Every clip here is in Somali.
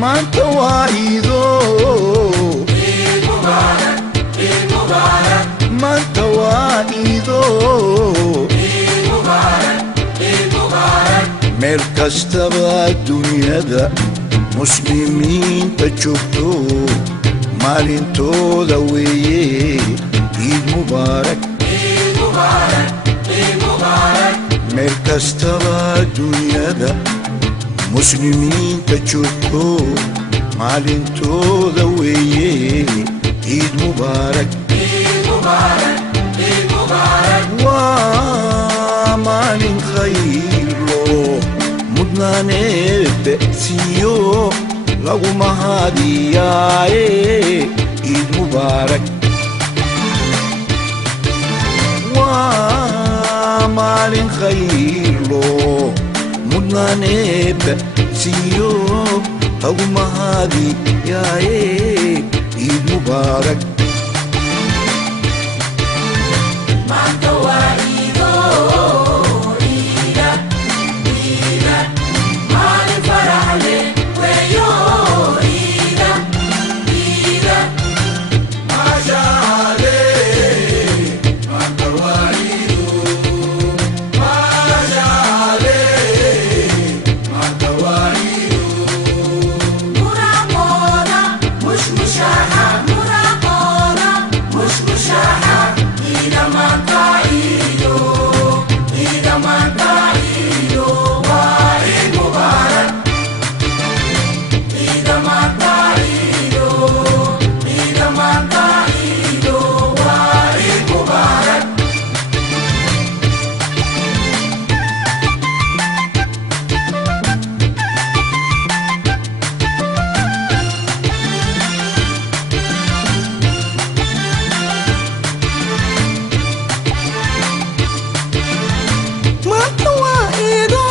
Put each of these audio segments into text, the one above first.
ما انت وايدو عيد مبارك عيد مبارك ما انت وايدو عيد مبارك عيد مبارك meel kastaba dunyada muslimiinta joogto maalintooda weeye ciid mubaarak عيد مبارك عيد مبارك meel kastaba dunyada muslimiinta joogto maalintooda weeye ciid mubaarak عيد مبارك عيد مبارك waa maalin khayro mudnaaneedda siiyo lagu mahadiyaaye ciid mubaarak waa maalin khayro mudnaaneedda siiyo lagu mahadiyaaye ciid mubaarak ما انت وايدو عيدا عيدا مال الفرح لي ويو عيدا عيدا ما شاء عليك ما انت وايدو ما شاء عليك ما انت وايدو مراقبة مش مشاحة مراقبة مش مشاحة إذا ما تعيدو إذا ما تعيدو وعيد مبارك إذا ما تعيدو إذا ما تعيدو وعيد مبارك ما انت وايدو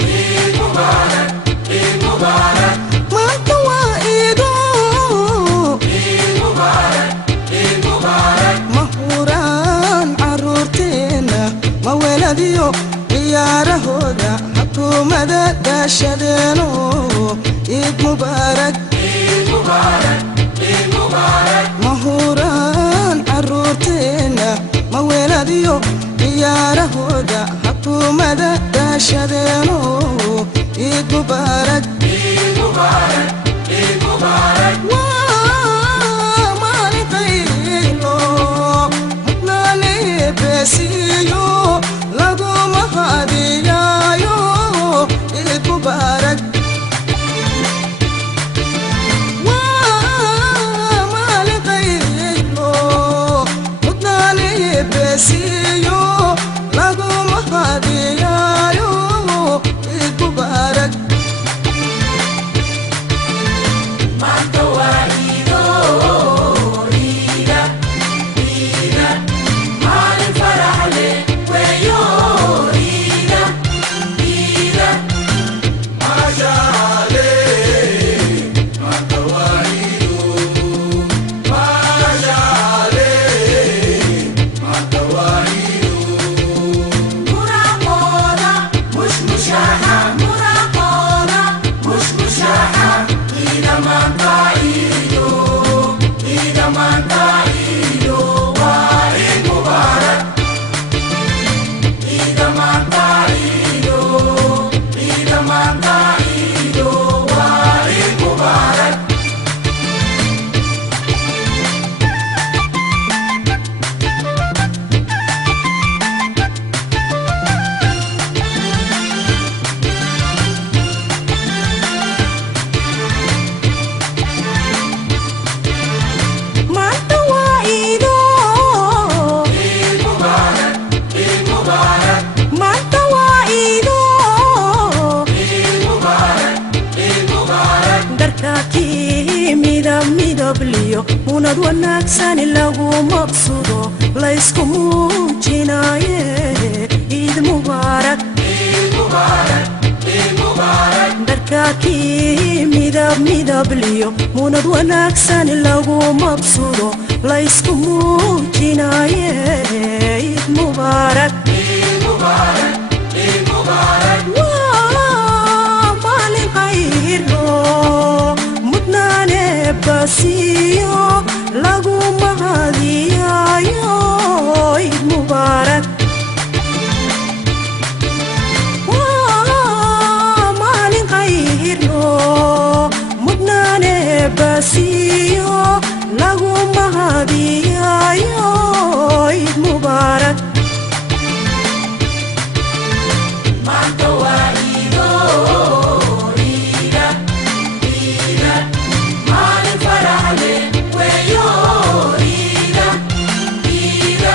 عيد مبارك عيد مبارك ما انت وايدو عيد مبارك عيد مبارك mahuraan caruurteena ma weladiyo ciyaarahooda xukuumada daashadeeno ciid mubaarak عيد مبارك عيد مبارك mahuraan caruurteena ma weladiyo ciyaarahooda xukuumada daashadeeno ciid mubaarak عيد مبارك عيد مبارك waa maalin qaylo mudnaanee beesiyo lagu mahadiyaayo ciid mubaarak waa maalin qaylo mudnaanee beesiyo lagu mahadiyaayo ciid mubaarak ما انت وايدو عيدا عيدا مال الفرح لي ويو عيدا عيدا ما شاء عليك ما انت وايدو ما شاء عليك ما انت وايدو مراقبة مش مشاحة مراقبة مش مشاحة إذا ما تعيدو إذا ما تعيدو وعيد مبارك إذا ما تعيدو إذا ما تعيدو وعيد مبارك ما انت وايدو عيد مبارك عيد مبارك ما انت وايدو عيد مبارك عيد مبارك darkaakii midabliyo munad wanaagsan lagu maqsudo laysku muujinaaye ciid mubaarak عيد مبارك عيد مبارك darkaakii midabliyo munad wanaagsan lagu maqsudo laysku muujinaaye ciid mubaarak عيد مبارك عيد مبارك waa maalin khayro basiyo lagu mahadiyayo Eid Mubarak maalin khayr loo mudnaane basiyo lagu mahadiyayo Eid Mubarak maanta waa iido iida iida maalin farax leh weeyo iida iida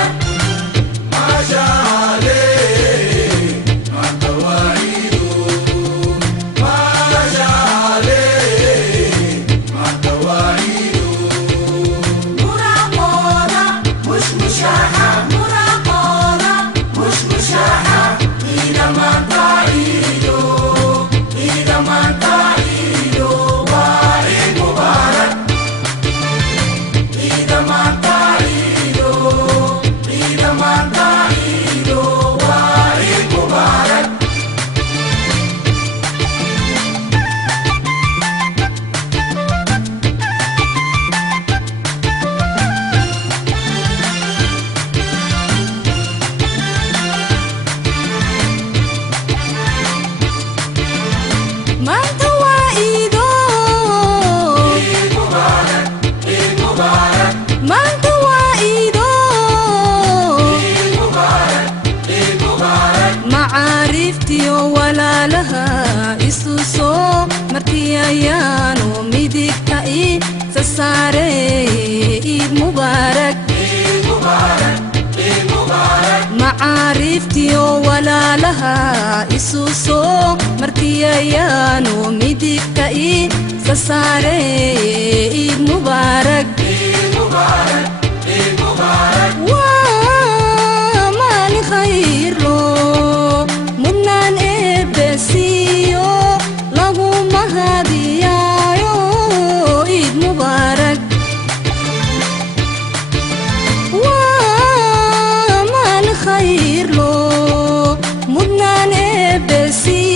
maasha Allah maanta waa iido maasha Allah maanta waa iido muraqooda mushmushaha muraqooda mushmushaha iida maanta iido iida maanta iido waa Eid Mubarak iida maanta iido iida maanta iido waa Eid Mubarak maanta waa iido Eid Mubarak Eid Mubarak maanta waa iido Eid Mubarak Eid Mubarak macaariftiyo walaalaha isu soo martiyayaanu midigta isa saare Eid Mubarak Eid Mubarak Eid Mubarak macaariftiyo walaalaha isu soo martiyayaanu midigta isa saare Eid Mubarak Eid Mubarak Eid Mubarak waa maalin khayr loo mudnaan eebbesiyo lagu mahadiyayo Eid Mubarak waa maalin khayr loo mudnaan eebbesiyo